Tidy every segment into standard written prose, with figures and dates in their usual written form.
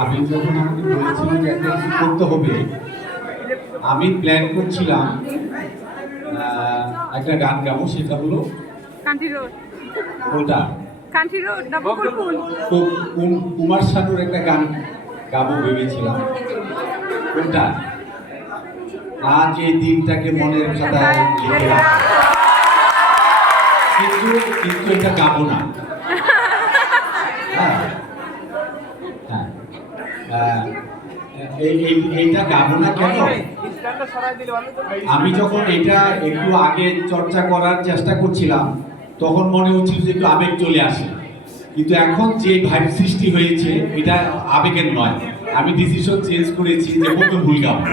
আমি যখন আমাকে বলেছিল যে একটা কিছু করতে হবে, আমি প্ল্যান করছিলাম একটা গান গাবো, সেটা হলো কান্ট্রি রোড। ওটা কান্ট্রি রোড না বকুলফুল? কুমার শানুর একটা গান গাবো ভেবেছিলাম। কোনটা? আজ এই দিনটাকে মনের খাতায় লিখে রাখ। কিন্তু কিন্তু এটা গাবো না। হ্যাঁ হ্যাঁ, এইটা গাবো না কেন? আমি যখন এটা একটু আগে চর্চা করার চেষ্টা করছিলাম তখন মনে হচ্ছিল যে একটু আবেগ চলে আসে, কিন্তু এখন যে ভাইব সৃষ্টি হয়েছে এটা আবেগের নয়। আমি ডিসিশন চেঞ্জ করেছি যে বকুল ফুল গাবো।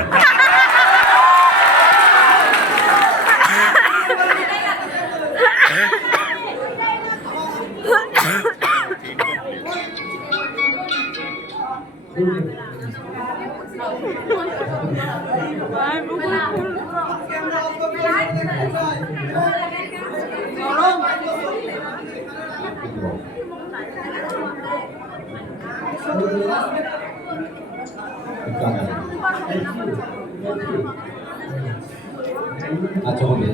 আচ্ছা হবে,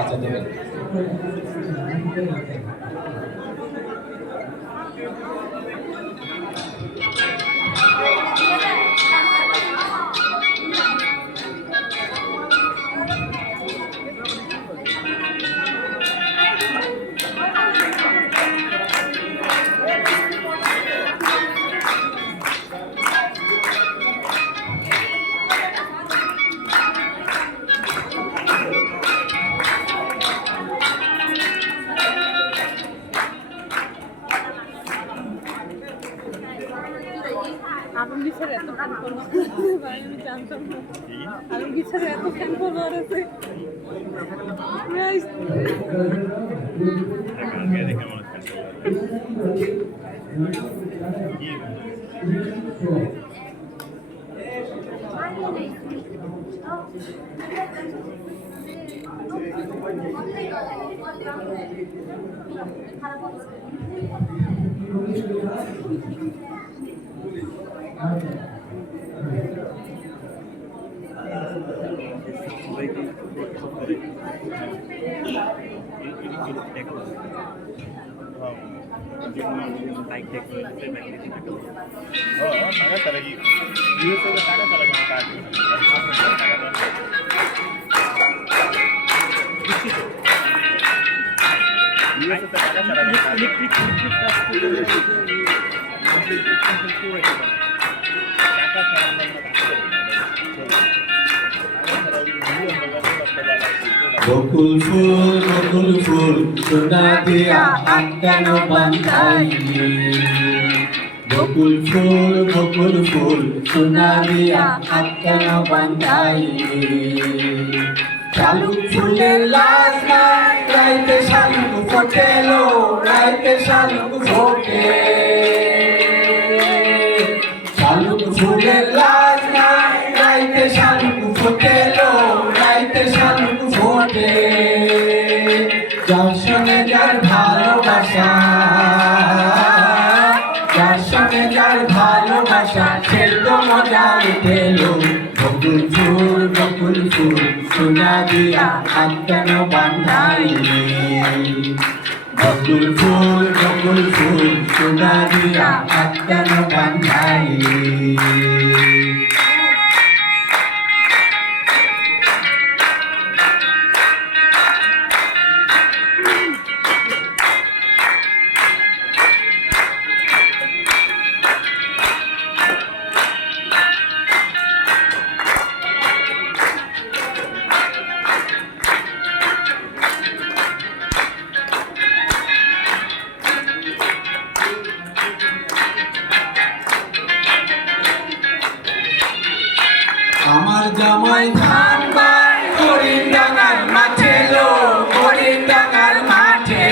আচ্ছা দেবে। আলমগীর এত ফ্যান ফলোয়ার আমি জানতাম না। আলমগীর এত ফ্যান ফলোয়ার আছে। বকুল ফুল সোনা দিয়া হাত কেন বাঁধাইলি? বকুল ফুল সোনা দিয়া হাত কেন বাঁধাইলি? শালুক ফুলের লাজ নাই রাইতে শালুক ফোটেলো, রাইতে শালুক ফোটে। শালুক ফুলের লাজ নাই রাইতে শালুক ফোটেলো, রাইতে শালুক ফোটে। যার সঙ্গে যার ভালোবাসা, যার সঙ্গে যার ভালোবাসা সেই তো মজা উঠেলো। বকুল ফুল সোনা দিয়া হাত কেন বাঁধাইলি? বকুল ফুল সোনা দিয়া হাত কেন বাঁধাইলি? আমার জামাই ধান বাই হরিণডাঙ্গার মাঠে লো, হরিণডাঙ্গার মাঠে।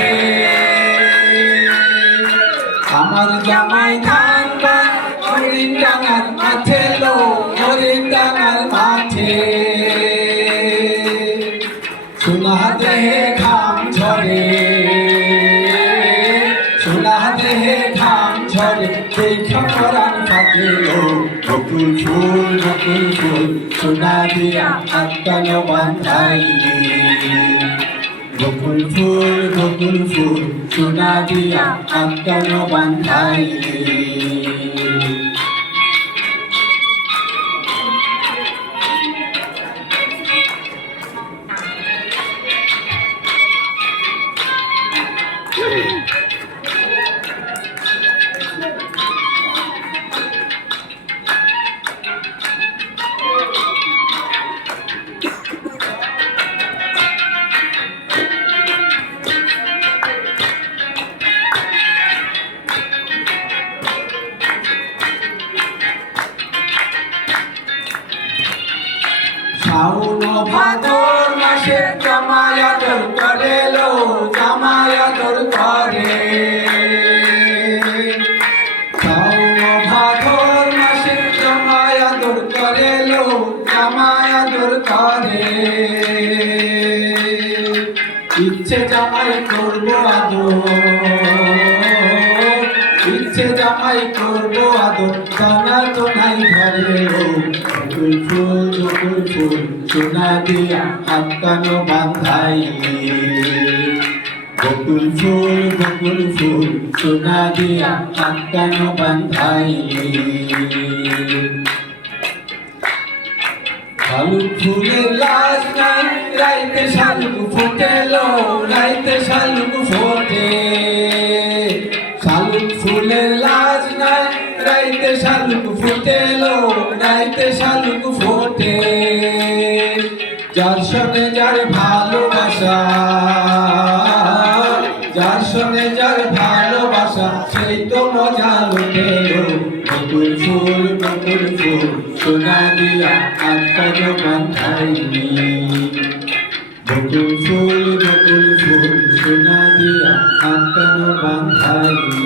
আমার জামাই ধান বাই হরিণডাঙ্গার মাঠে লো, হরিণডাঙ্গার মাঠে। সোনা দেহে ঘাম ঝরে, সোনা দেহে ঘাম ঝরে, দেখা পরাণ ফাটেলো। বকুল ফুল সোনা দিয়া হাত কেন বাঁধাইলি বকুল ফুল সোনা দিয়া হাত কেন বাঁধাইলি শাওন ভাদর মাসে জামায়াতর করে লো জামায়াতর করে শাওন ভাদর মাসে জামায়াতর করে লো জামায়াতর করে ইচ্ছে জামাই করবো আদর ইচ্ছে জামাই করবো আদর জানা তো নাই ঘরে বকুল ফুল সোনা দিয়া হাত কেন বাঁধাইলি বকুল ফুল সোনা দিয়া হাত কেন বাঁধাইলি শালুক ফুলের লাশ নাই রাইতে শালুক ফুটেলো রাইতে শালুক ফোটে শালুক ফুলের লাশ নাই রাইতে শালুক ফুটেলো রাইতে শালুক ফোটে যার সঙ্গে যার ভালোবাসা যার সঙ্গে যার ভালোবাসা সেই তো মজা লুটে বকুল ফুল সোনা দিয়া হাত কেন বাঁধাইলি বকুল ফুল সোনা দিয়া হাত কেন বাঁধাইলি